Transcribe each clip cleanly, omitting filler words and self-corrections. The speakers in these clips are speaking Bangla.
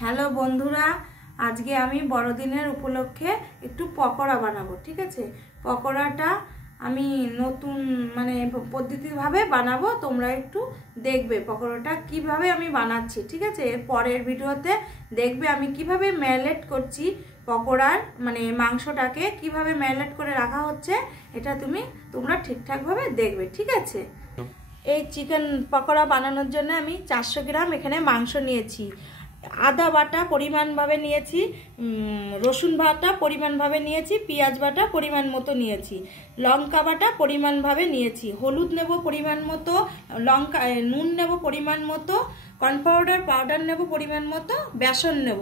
হ্যালো বন্ধুরা, আজকে আমি বড়দিনের উপলক্ষে একটু পকোড়া বানাবো। ঠিক আছে, পকোড়াটা আমি নতুন পদ্ধতিভাবে বানাবো। তোমরা একটু দেখবে পকোড়াটা কিভাবে আমি বানাচ্ছি। ঠিক আছে, এর পরের ভিডিওতে দেখবে আমি কিভাবে ম্যারিনেট করছি পকোড়ার মাংসটাকে কিভাবে ম্যারিনেট করে রাখা হচ্ছে। এটা তোমরা ঠিকঠাকভাবে দেখবে। ঠিক আছে, এই চিকেন পকোড়া বানানোর জন্য আমি 400 গ্রাম এখানে মাংস নিয়েছি। আদা বাটা পরিমাণভাবে নিয়েছি, রসুন বাটা পরিমাণভাবে নিয়েছি, পেঁয়াজ বাটা পরিমাণ মতো নিয়েছি, লঙ্কা বাটা পরিমাণভাবে নিয়েছি, হলুদ নেব পরিমাণ মতো, নুন নেব পরিমাণ মতো, কর্নফ্লাওয়ার পাউডার নেব পরিমাণ মতো, বেসন নেব,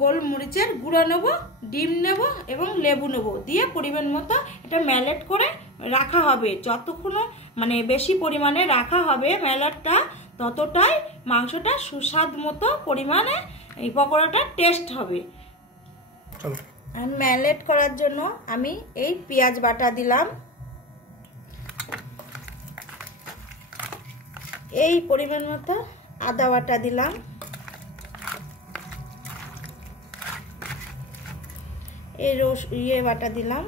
গোলমরিচের গুঁড়ো নেব, ডিম নেব এবং লেবু নেব, দিয়ে পরিমাণ মতো এটা ম্যারিনেট করে রাখা হবে। যতক্ষণ বেশি পরিমাণে রাখা হবে ম্যারিনেটটা, ততটাই মাংসটা সুস্বাদ মতো পরিমাণে এই পকোড়াটা টেস্ট হবে। ম্যারিনেট করার জন্য আমি এই পেঁয়াজ বাটা দিলাম, এই পরিমাণ মতো আদা বাটা দিলাম, এই বাটা দিলাম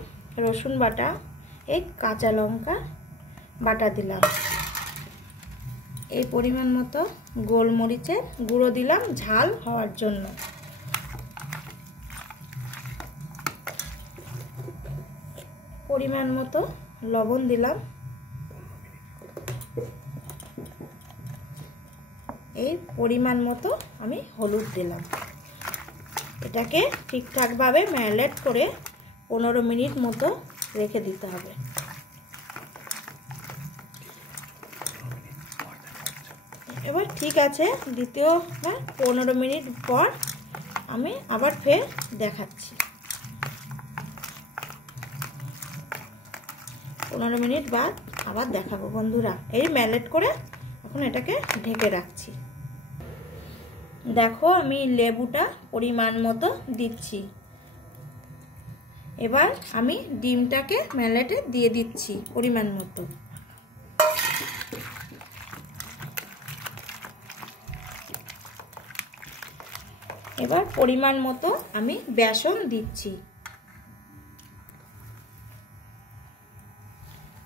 রসুন বাটা, এই কাঁচা লঙ্কা বাটা দিলাম, এই পরিমাণ মতো গোলমরিচের গুঁড়ো দিলাম ঝাল হওয়ার জন্য, পরিমাণ মতো লবণ দিলাম, এই পরিমাণ মতো আমি হলুদ দিলাম। এটাকে ঠিকঠাকভাবে ম্যারিনেট করে 15 মিনিট মতো রেখে দিতে হবে। এবার ঠিক আছে, দ্বিতীয়বার 15 মিনিট পর আমি আবার ফের দেখাচ্ছি। 15 মিনিট বাদ আবার দেখাবো বন্ধুরা। এই ম্যারিনেট করে এখন এটাকে ঢেকে রাখছি। দেখো আমি লেবুটা পরিমাণ মতো দিচ্ছি। এবার আমি ডিমটাকে ম্যারিনেটে দিয়ে দিচ্ছি পরিমাণ মতো। এবার পরিমাণ মতো আমি বেসন দিচ্ছি,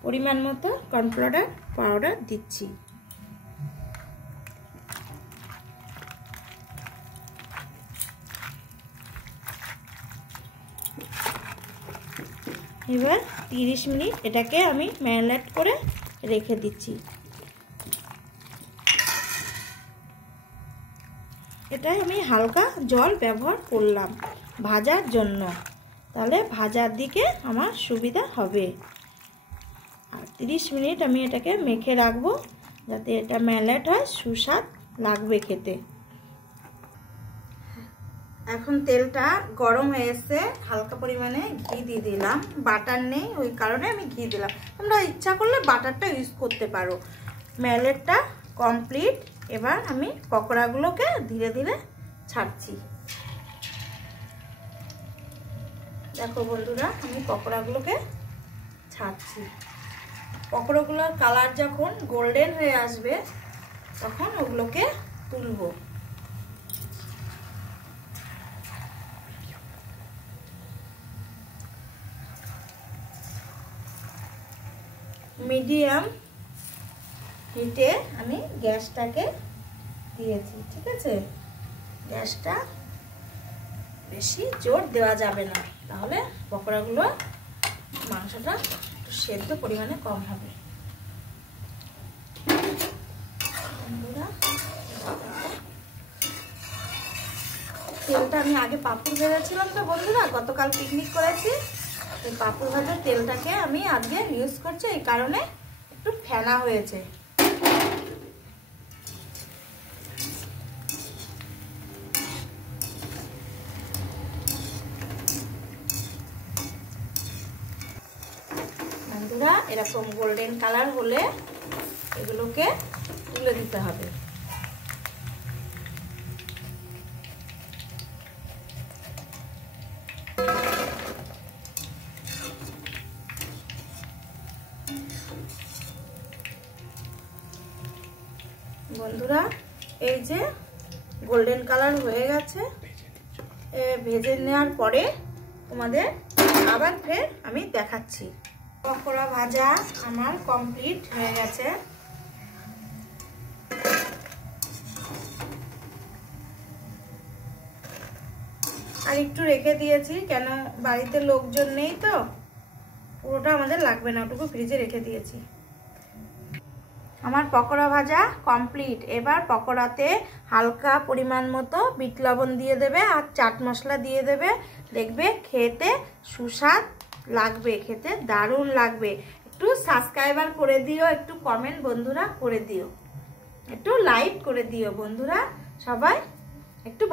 পরিমাণ মতো কর্নফ্লাওয়ার পাউডার দিচ্ছি, এবার 30 মিনিট এটাকে আমি ম্যারিনেট করে রেখে দিচ্ছি। এটাই আমি হালকা জল ব্যবহার করলাম ভাজার জন্য, তাহলে ভাজার দিকে আমার সুবিধা হবে। আর 30 মিনিট আমি এটাকে মেখে রাখবো, যাতে এটা ম্যারিনেট হয়, সুস্বাদ লাগবে খেতে। এখন তেলটা গরম হয়ে এসে হালকা পরিমাণে ঘি দিয়ে দিলাম। বাটার নেই, ওই কারণে আমি ঘি দিলাম। তোমরা ইচ্ছা করলে বাটারটা ইউজ করতে পারো। ম্যারিনেটটা কমপ্লিট। এবার আমি পকোড়াগুলোকে ধীরে ধীরে ছাড়ছি। দেখো বন্ধুরা, আমি পকোড়াগুলোকে ছাড়ছি। পকোড়াগুলোর কালার যখন গোল্ডেন হয়ে আসবে তখন ওগুলোকে তুলবো। মিডিয়াম হিটে আমি গ্যাসটাকে দিয়েছি। ঠিক আছে, গ্যাসটা বেশি জোর দেওয়া যাবে না, তাহলে পকোড়াগুলো মাংসটা একটু সেদ্ধ পরিমাণে কম হবে। তেলটা আমি আগে পাঁপড় ভেজেছিলাম তো বন্ধুরা, গতকাল পিকনিক করেছি। এই পাঁপড় ভাজার তেলটাকে আমি আজকে ইউজ করছি, এই কারণে একটু ফেনা হয়েছে। বন্ধুরা, এরকম গোল্ডেন কালার হলে এগুলোকে তুলে দিতে হবে। বন্ধুরা, এই যে গোল্ডেন কালার হয়ে গেছে। ভেজে নেওয়ার পরে তোমাদের আবার ফের আমি দেখাচ্ছি। পকোড়া ভাজা আমার কমপ্লিট হয়ে গেছে। আর একটু রেখে দিয়েছি, কেন বাড়িতে লোকজন নেই তো, পুরোটা আমাদের লাগবে না, ওটুকু ফ্রিজে রেখে দিয়েছি। আমার পকোড়া ভাজা কমপ্লিট। এবার পকোড়াতে হালকা পরিমাণ মতো বিট লবণ দিয়ে দেবে আর চাট মশলা দিয়ে দেবে, দেখবে খেতে সুস্বাদ লাগবে, খেতে দারুণ লাগবে। একটু সাবস্ক্রাইবার করে দিও, একটু কমেন্ট বন্ধুরা করে দিও, একটু লাইক করে দিও বন্ধুরা, সবাই একটু